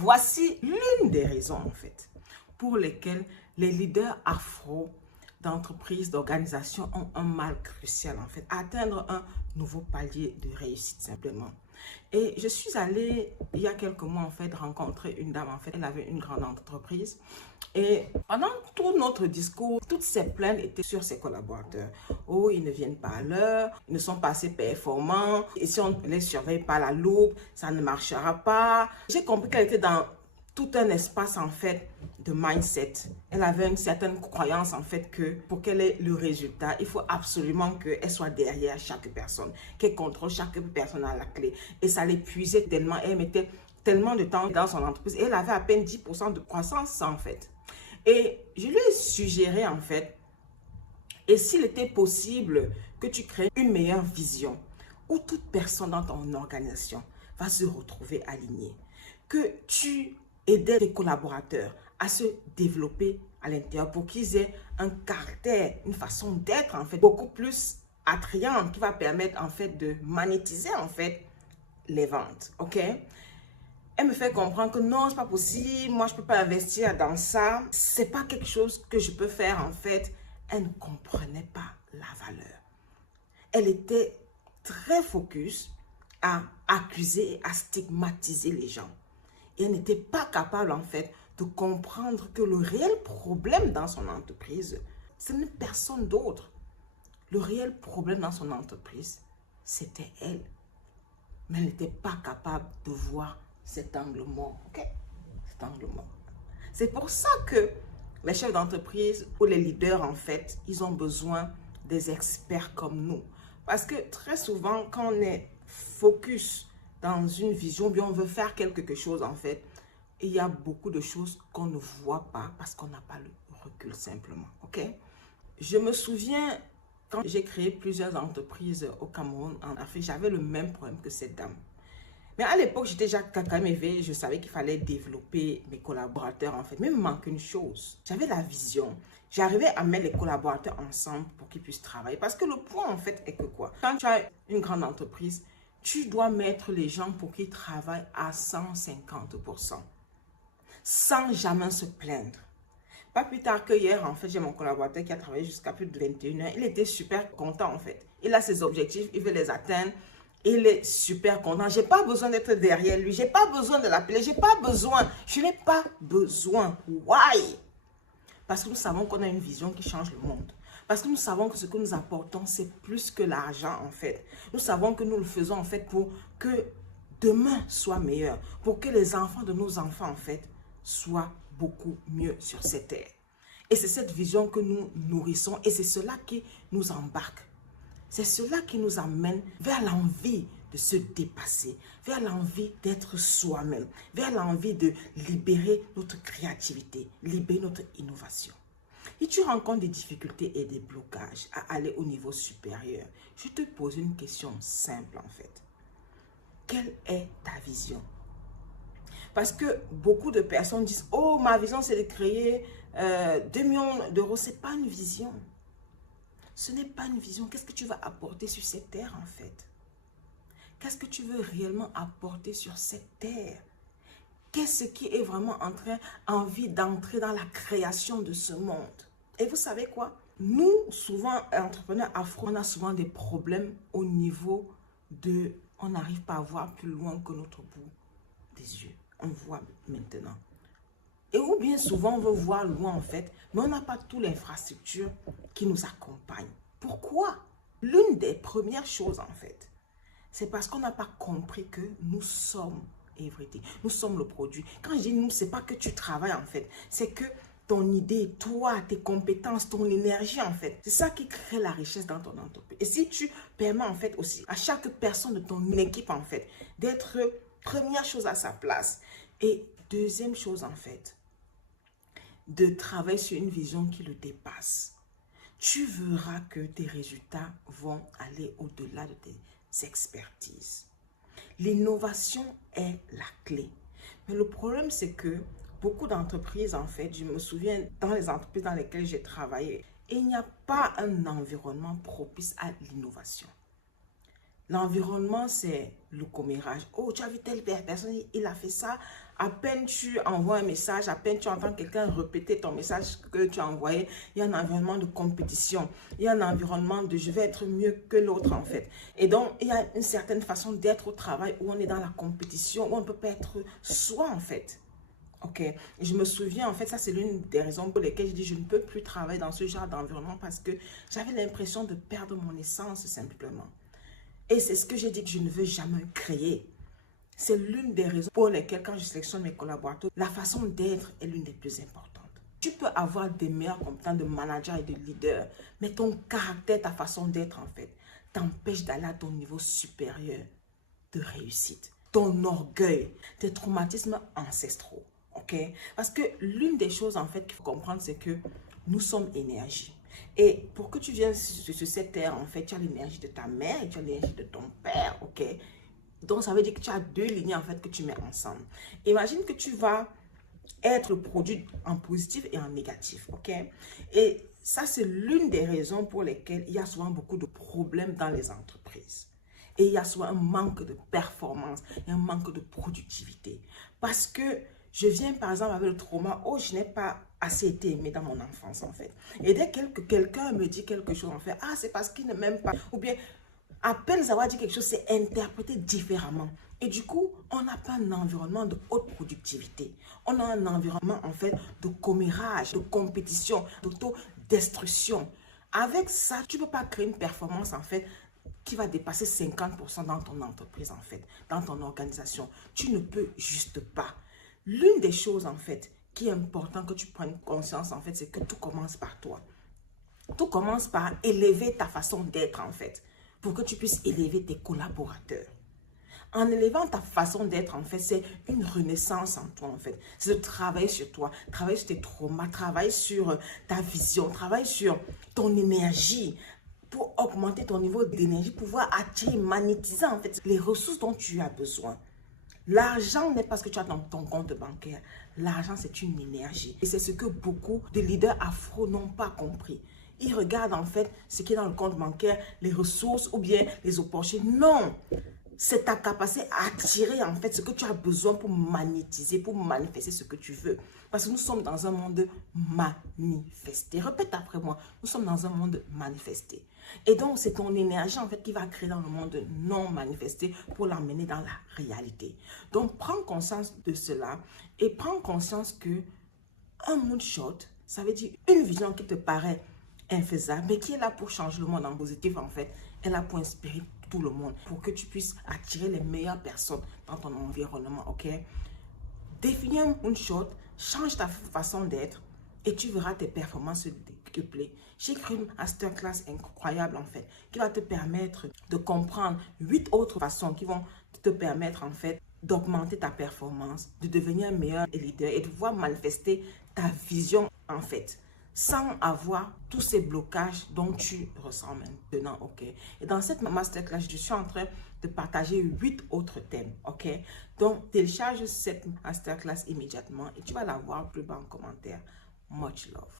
Voici l'une des raisons en fait pour lesquelles les leaders afro d'entreprises, d'organisations ont un mal crucial en fait, à atteindre un nouveau palier de réussite simplement. Et je suis allée il y a quelques mois en fait rencontrer une dame en fait, elle avait une grande entreprise et pendant tout notre discours, toutes ses plaintes étaient sur ses collaborateurs. Oh, ils ne viennent pas à l'heure, ils ne sont pas assez performants, et si on ne les surveille pas à la loupe, ça ne marchera pas. J'ai compris qu'elle était dans tout un espace en fait de mindset. Elle avait une certaine croyance en fait que pour qu'elle ait le résultat, il faut absolument qu'elle soit derrière chaque personne, qu'elle contrôle chaque personne à la clé. Et ça l'épuisait tellement, elle mettait tellement de temps dans son entreprise et elle avait à peine 10% de croissance en fait. Et je lui ai suggéré en fait, et s'il était possible que tu crées une meilleure vision où toute personne dans ton organisation va se retrouver alignée, que tu aidais tes collaborateurs à se développer à l'intérieur pour qu'ils aient un caractère, une façon d'être en fait beaucoup plus attrayante qui va permettre en fait de monétiser en fait les ventes, ok? Elle me fait comprendre que non, c'est pas possible, moi je peux pas investir dans ça, c'est pas quelque chose que je peux faire en fait. Elle ne comprenait pas la valeur. Elle était très focus à accuser et à stigmatiser les gens. Et elle n'était pas capable en fait de comprendre que le réel problème dans son entreprise, ce n'est personne d'autre. Le réel problème dans son entreprise, c'était elle. Mais elle n'était pas capable de voir cet angle mort, ok? Cet angle mort. C'est pour ça que les chefs d'entreprise ou les leaders, en fait, ils ont besoin des experts comme nous. Parce que très souvent, quand on est focus dans une vision, bien on veut faire quelque chose, en fait, il y a beaucoup de choses qu'on ne voit pas parce qu'on n'a pas le recul simplement, ok? Je me souviens, quand j'ai créé plusieurs entreprises au Cameroun, en Afrique, j'avais le même problème que cette dame. Mais à l'époque, j'étais déjà quand même éveillée, je savais qu'il fallait développer mes collaborateurs en fait. Mais il me manque une chose, j'avais la vision. J'arrivais à mettre les collaborateurs ensemble pour qu'ils puissent travailler. Parce que le point en fait est que quoi? Quand tu as une grande entreprise, tu dois mettre les gens pour qu'ils travaillent à 150%. Sans jamais se plaindre. Pas plus tard que hier, en fait, j'ai mon collaborateur qui a travaillé jusqu'à plus de 21 heures. Il était super content en fait. Il a ses objectifs, il veut les atteindre. Il est super content. Je n'ai pas besoin d'être derrière lui. Je n'ai pas besoin de l'appeler. Je n'ai pas besoin. Je n'ai pas besoin. Why? Parce que nous savons qu'on a une vision qui change le monde. Parce que nous savons que ce que nous apportons, c'est plus que l'argent en fait. Nous savons que nous le faisons en fait pour que demain soit meilleur. Pour que les enfants de nos enfants en fait soient beaucoup mieux sur cette terre. Et c'est cette vision que nous nourrissons et c'est cela qui nous embarque. C'est cela qui nous amène vers l'envie de se dépasser, vers l'envie d'être soi-même, vers l'envie de libérer notre créativité, libérer notre innovation. Et tu rencontres des difficultés et des blocages à aller au niveau supérieur. Je te pose une question simple en fait. Quelle est ta vision? Parce que beaucoup de personnes disent « Oh, ma vision c'est de créer 2 millions d'euros. » Ce n'est pas une vision. Ce n'est pas une vision. Qu'est-ce que tu vas apporter sur cette terre en fait? Qu'est-ce que tu veux réellement apporter sur cette terre? Qu'est-ce qui est vraiment envie d'entrer dans la création de ce monde? Et vous savez quoi? Nous, souvent, entrepreneurs afro, on a souvent des problèmes au niveau de... On n'arrive pas à voir plus loin que notre bout des yeux. On voit maintenant. Et ou bien souvent, on veut voir loin en fait, mais on n'a pas toute l'infrastructure qui nous accompagne. Pourquoi? L'une des premières choses en fait, c'est parce qu'on n'a pas compris que nous sommes everything. Nous sommes le produit. Quand je dis nous, c'est pas que tu travailles en fait, c'est que ton idée, toi, tes compétences, ton énergie en fait, c'est ça qui crée la richesse dans ton entreprise. Et si tu permets en fait aussi à chaque personne de ton équipe en fait, d'être première chose à sa place et deuxième chose en fait, de travailler sur une vision qui le dépasse, tu verras que tes résultats vont aller au-delà de tes expertises. L'innovation est la clé. Mais le problème, c'est que beaucoup d'entreprises, en fait, je me souviens dans les entreprises dans lesquelles j'ai travaillé, il n'y a pas un environnement propice à l'innovation. L'environnement, c'est le commérage. Oh, tu as vu telle personne, il a fait ça. À peine tu envoies un message, à peine tu entends quelqu'un répéter ton message que tu as envoyé, il y a un environnement de compétition. Il y a un environnement de je vais être mieux que l'autre en fait. Et donc, il y a une certaine façon d'être au travail où on est dans la compétition, où on ne peut pas être soi en fait. Ok, je me souviens, en fait, ça c'est l'une des raisons pour lesquelles je dis je ne peux plus travailler dans ce genre d'environnement parce que j'avais l'impression de perdre mon essence simplement. Et c'est ce que j'ai dit que je ne veux jamais créer. C'est l'une des raisons pour lesquelles quand je sélectionne mes collaborateurs, la façon d'être est l'une des plus importantes. Tu peux avoir des meilleurs compétences de manager et de leader, mais ton caractère, ta façon d'être en fait, t'empêche d'aller à ton niveau supérieur de réussite. Ton orgueil, tes traumatismes ancestraux. Ok? Parce que l'une des choses en fait qu'il faut comprendre, c'est que nous sommes énergie. Et pour que tu viennes sur cette terre, en fait, tu as l'énergie de ta mère et tu as l'énergie de ton père. Ok? Donc, ça veut dire que tu as deux lignes en fait que tu mets ensemble. Imagine que tu vas être le produit en positif et en négatif. Ok? Et ça, c'est l'une des raisons pour lesquelles il y a souvent beaucoup de problèmes dans les entreprises. Et il y a souvent un manque de performance et un manque de productivité. Parce que je viens par exemple avec le trauma, oh je n'ai pas assez été aimé dans mon enfance en fait. Et dès que quelqu'un me dit quelque chose en fait, ah c'est parce qu'il ne m'aime pas. Ou bien à peine avoir dit quelque chose, c'est interprété différemment. Et du coup, on n'a pas un environnement de haute productivité. On a un environnement en fait de commérage, de compétition, d'autodestruction. Avec ça, tu ne peux pas créer une performance en fait qui va dépasser 50% dans ton entreprise en fait, dans ton organisation. Tu ne peux juste pas. L'une des choses en fait qui est important que tu prennes conscience en fait, c'est que tout commence par toi. Tout commence par élever ta façon d'être en fait, pour que tu puisses élever tes collaborateurs. En élevant ta façon d'être, en fait, c'est une renaissance en toi, en fait. C'est de travailler sur toi, travailler sur tes traumas, travailler sur ta vision, travailler sur ton énergie pour augmenter ton niveau d'énergie, pouvoir attirer, magnétiser, en fait, les ressources dont tu as besoin. L'argent n'est pas ce que tu as dans ton compte bancaire. L'argent, c'est une énergie. Et c'est ce que beaucoup de leaders afro n'ont pas compris. Ils regardent en fait ce qui est dans le compte bancaire, les ressources ou bien les opportunités. Non! C'est ta capacité à attirer en fait ce que tu as besoin pour magnétiser, pour manifester ce que tu veux. Parce que nous sommes dans un monde manifesté. Répète après moi, nous sommes dans un monde manifesté. Et donc, c'est ton énergie en fait qui va créer dans le monde non manifesté pour l'amener dans la réalité. Donc, prends conscience de cela et prends conscience que un moonshot, ça veut dire une vision qui te paraît infaisable, mais qui est là pour changer le monde en positif en fait. Elle est là pour inspirer tout le monde, pour que tu puisses attirer les meilleures personnes dans ton environnement, ok? Définis un moonshot, change ta façon d'être et tu verras tes performances se décupler. J'ai créé une masterclass incroyable en fait, qui va te permettre de comprendre 8 autres façons qui vont te permettre en fait d'augmenter ta performance, de devenir un meilleur leader et de pouvoir manifester ta vision en fait, sans avoir tous ces blocages dont tu ressens maintenant, ok? Et dans cette masterclass, je suis en train de partager 8 autres thèmes, ok? Donc, télécharge cette masterclass immédiatement et tu vas la voir plus bas en commentaire. Much love.